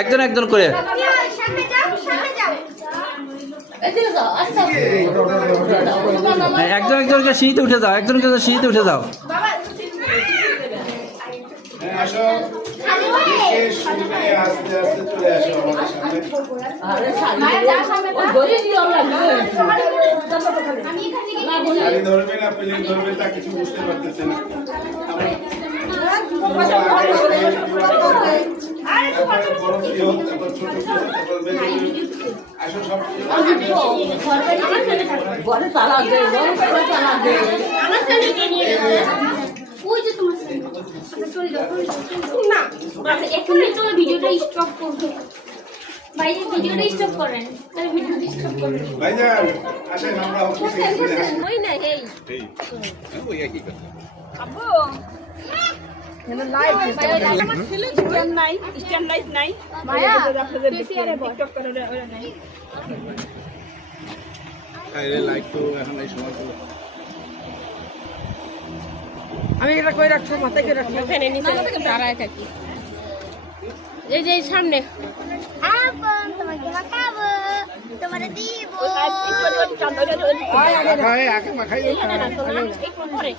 একজন একজন করে একজন একজন করে সিঁড়িতে উঠে যাও, একজন একজন সিঁড়িতে উঠে যাও। ভিডিওটা স্টপ করবো, বাইরে ভিডিওটা স্টপ করেন, ভিডিওটা স্টপ করেন ভাইজান। আসেন আমরা ওই না এই ওই একই কথা আব্বু হেলো লাইভ আমার ছেলে স্ট্যান্ড নাই, স্ট্যান্ড লাইট নাই মায়া পেটিআরে টিকটক করে ওরা নাই। আরে লাইক তো এখন এই সময় তো আমি এটা কই রাখছো, মাথায় করে রাখছো, ফ্যানে নিচে দাঁড়ায় থাকি। এই যে সামনে আপন তোমাকে মাখাবো, তোমারে দিব। আগে মাখাই একটু পরে